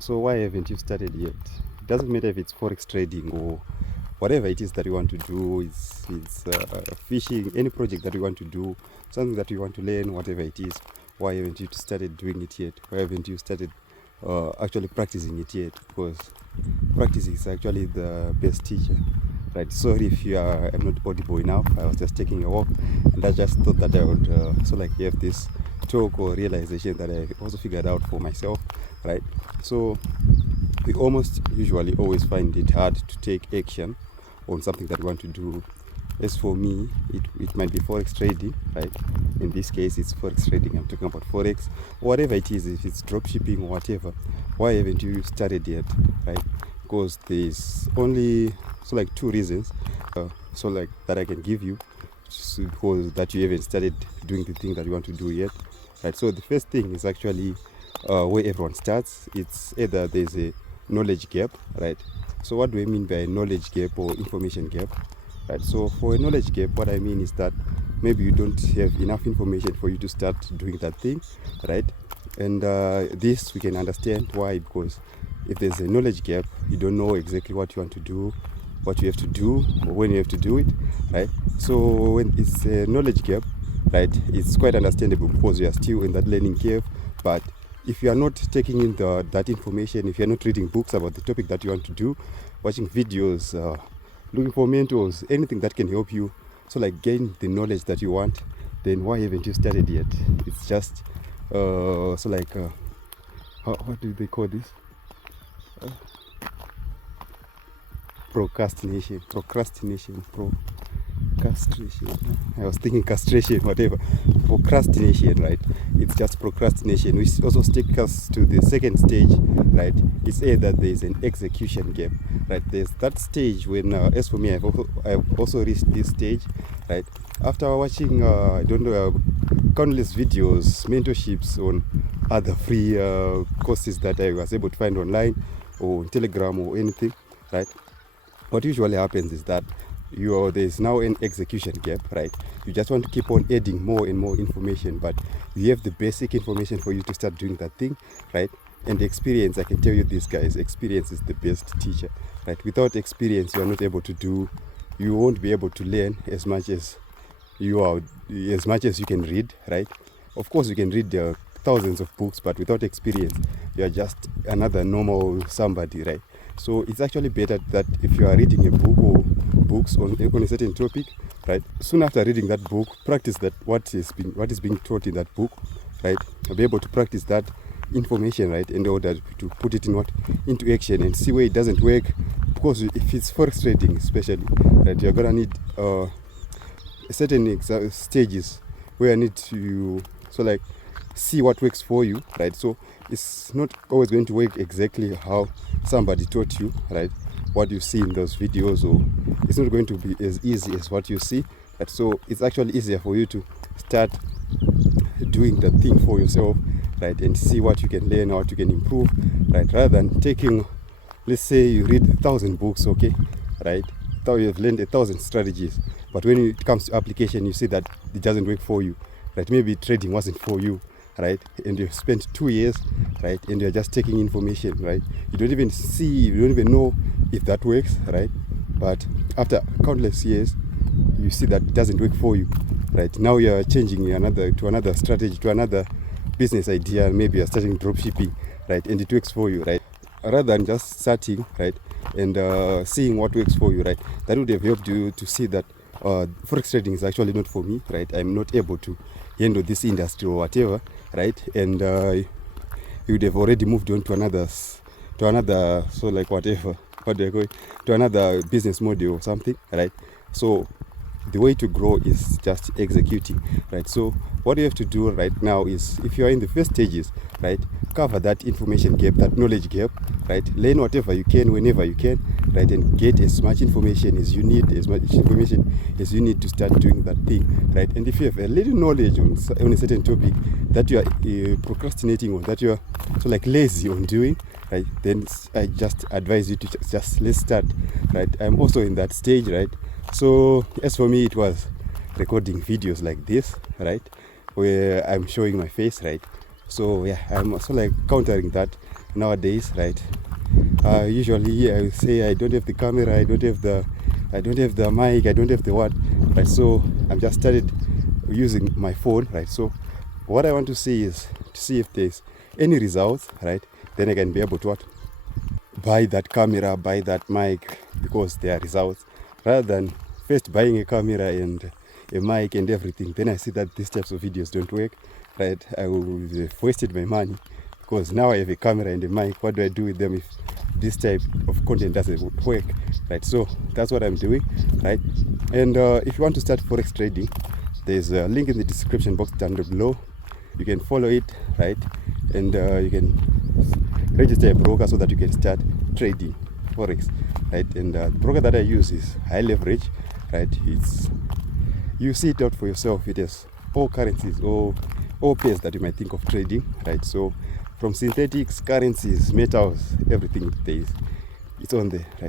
So why haven't you started yet? It doesn't matter if it's forex trading or whatever it is that you want to do. It's fishing, any project that you want to do, something that you want to learn, whatever it is. Why haven't you started doing it yet? Why haven't you started actually practicing it yet? Because practice is actually the best teacher. Right, sorry if I'm not audible enough. I was just taking a walk, and I just thought that I would have this talk or realization that I also figured out for myself. Right, so we almost usually always find it hard to take action on something that we want to do. As for me, it might be forex trading, right? In this case, it's forex trading. I'm talking about forex, whatever it is, if it's drop shipping or whatever. Why haven't you started yet, right? Because there's only two reasons that I can give you, because that you haven't started doing the thing that you want to do yet, right? So the first thing is actually where everyone starts. It's either there's a knowledge gap, right? So what do I mean by knowledge gap or information gap, right? So for a knowledge gap, what I mean is that maybe you don't have enough information for you to start doing that thing, right? And this we can understand why, because if there's a knowledge gap, you don't know exactly what you want to do, what you have to do, or when you have to do it, right? So when it's a knowledge gap, right, it's quite understandable because you are still in that learning curve. But if you are not taking in that information, if you are not reading books about the topic that you want to do, watching videos, looking for mentors, anything that can help you gain the knowledge that you want, then why haven't you started yet? It's just what do they call this? Procrastination. I was thinking castration, whatever. Procrastination, right? It's just procrastination, which also takes us to the second stage, right? It's either there's an execution gap, right? There's that stage when, as for me, I've also reached this stage, right? After watching, countless videos, mentorships on other free courses that I was able to find online or on Telegram or anything, right? What usually happens is that there's now an execution gap, right? You just want to keep on adding more and more information, but you have the basic information for you to start doing that thing, right? And the experience, I can tell you this, guys, experience is the best teacher, right? Without experience, you are not able to you won't be able to learn as much as you can read, right? Of course, you can read thousands of books, but without experience, you are just another normal somebody, right? So it's actually better that if you are reading a book or books on a certain topic, right, soon after reading that book, practice that what is being taught in that book, right? You'll be able to practice that information, right, in order to put it into action and see where it doesn't work. Because if it's forex trading especially, right, you're gonna need certain stages where I need to see what works for you, right? So it's not always going to work exactly how somebody taught you, right? What you see in those videos, or it's not going to be as easy as what you see, right? So it's actually easier for you to start doing the thing for yourself, right? And see what you can learn, what you can improve, right? Rather than taking, let's say you read 1,000 books, okay, right? Now you have learned 1,000 strategies, but when it comes to application, you see that it doesn't work for you, right? Maybe trading wasn't for you, right? And you've spent 2 years, right? And you're just taking information, right? You don't even know if that works, right? But after countless years, you see that it doesn't work for you, right? Now you're changing to another strategy, to another business idea. Maybe you're starting drop shipping, right? And it works for you, right? Rather than just starting, right, and seeing what works for you, right? That would have helped you to see that forex trading is actually not for me, right? I'm not able to handle this industry or whatever, right? And you would have already moved on to another to another business model or something, right? So the way to grow is just executing, right? So what you have to do right now is, if you are in the first stages, right, cover that information gap, that knowledge gap, right? Learn whatever you can whenever you can, right? And get as much information as you need, to start doing that thing, right? And if you have a little knowledge on a certain topic that you are procrastinating, or that you are lazy on doing, right, then I just advise you to just let's start, right? I'm also in that stage, right? So as for me, it was recording videos like this, right, where I'm showing my face, right? So yeah, I'm also like countering that nowadays, right? Usually I say I don't have the camera, I don't have the mic, I don't have the what, right? So I'm just started using my phone, right? So what I want to see is to see if there's any results, right? Then I can be able to what? Buy that camera, buy that mic, because there are results, rather than first buying a camera and a mic and everything. Then I see that these types of videos don't work, right? I will have wasted my money, because now I have a camera and a mic. What do I do with them if this type of content doesn't work, right? So that's what I'm doing, right? And if you want to start forex trading, there's a link in the description box down below. You can follow it, right? And you can register a broker so that you can start trading forex, right? And the broker that I use is High Leverage, right? You see it out for yourself. It has all currencies, all pairs that you might think of trading, right? So from synthetics, currencies, metals, everything there is, it's on there, right?